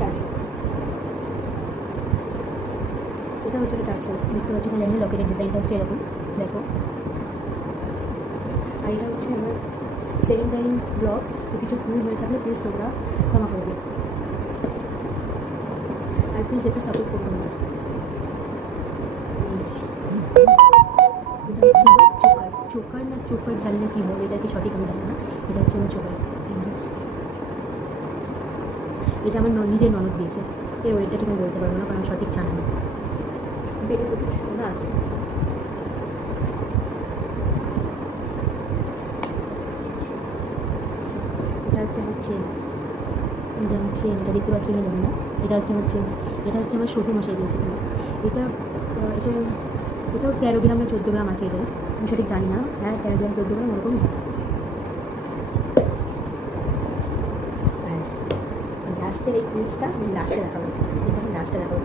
Tassel, এটা হচ্ছে tassel. দেখতে পাচ্ছি না জানি লকেটের ডিজাইনটা হচ্ছে এরকম, দেখো। আর এটা হচ্ছে আমার সেকেন্ড টাইম ব্লগ, তো কিছু ভুল হয়ে থাকলে প্লিজ তোমরা ক্ষমা করবে, আর প্লিজ একটু সাপোর্ট করবে না। এটা হচ্ছে আমার চোকার, চোকার না চোকার জানি না কী বলে, এটা কি সঠিক আমি জানি না। এটা হচ্ছে আমার চোকার, এটা আমার নিজের ননদ দিয়েছে। এর ওয়েটটা ঠিক আমি বলতে পারবো না, কারণ সঠিক জানি না। দেখে প্রচুর সোনা আছে। এটা হচ্ছে আমার চেন, যেমন চেন, এটা দেখতে পাচ্ছি না জানি না। এটা হচ্ছে আমার চেন, এটা হচ্ছে আমার শ্বশুরমশাই দিয়েছে। এটা এটা এটাও 13 গ্রাম না 14 গ্রাম আছে, এটা আমি সঠিক জানি না। হ্যাঁ 13 গ্রাম 14 গ্রাম ওরকম। আর লাস্টের এই পিসটা আমি লাস্টে দেখাবো, এটা আমি লাস্টে দেখাবো।